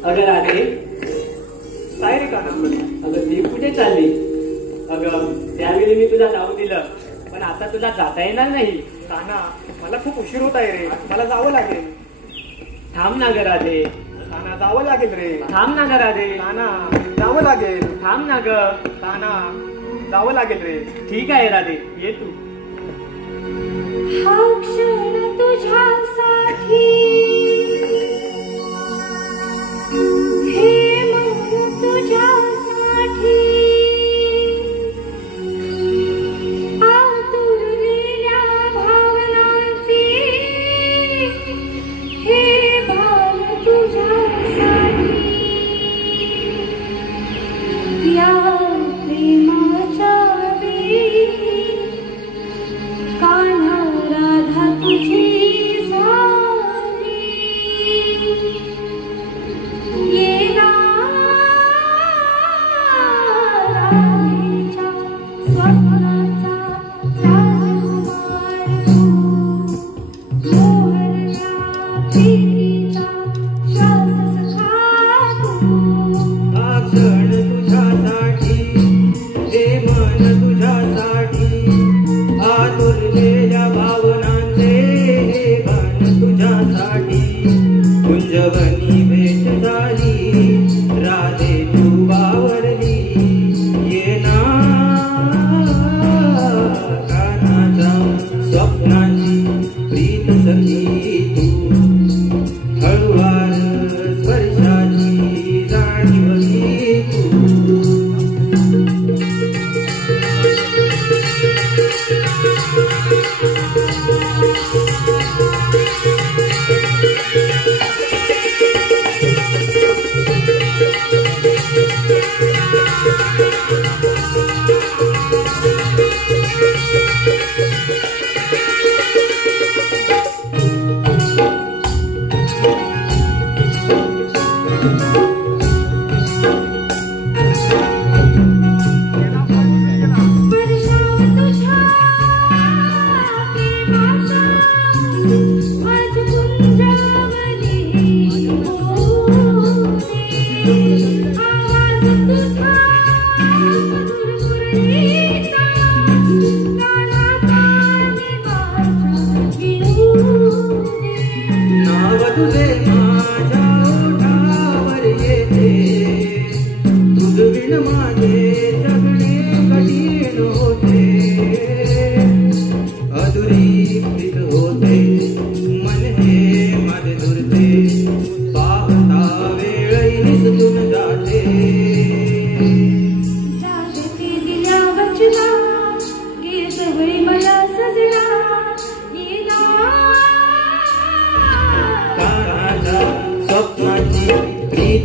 अगं राधे, काय रे काना? अगं मी कुठे चालली? अगं त्यावेळी मी तुला जाऊ दिलं, पण आता तुला जाता येणार नाही. काना, मला खूप उशीर होत आहे रे, मला जावं लागेल. थांब ना ग राधे. काना, जावं लागेल रे. थांब ना ग राधे. काना, जावं लागेल. थांब ना ग. काना, जावं लागेल रे. ठीक आहे राधे, ये तू. हा क्षण तुझ्यासाठी, हे मन तुझ्यासाठी, आतुरलेल्या भावनांची, हे भाव तुझ्यासाठी, या प्रेमाच्या वेळी कान्हा राधा तुझी झाली. ये ना राधेच्या स्वप्नाचा राजकुमार तू, मोहरल्या प्रीतीचा श्वास सखा तू. हा क्षण तुझ्यासाठी, हे मन तुझ्यासाठी, आतुरलेल्या भावनांचे हे गाणं तुझ्यासाठी. कुंजवनी भेट झाली, राधे तू बावरली. ये ना कान्हाच्या स्वप्नाची प्रीत सखी तू, हळूवार स्पर्शाची जाणीव घे तू.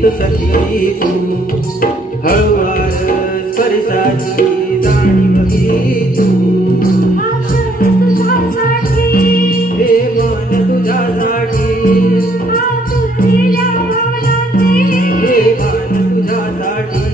सखी तू, हळूवार स्पर्शाची जाणीव घे तू. हे मन तुझ्यासाठी, हे गाणं तुझ्यासाठी.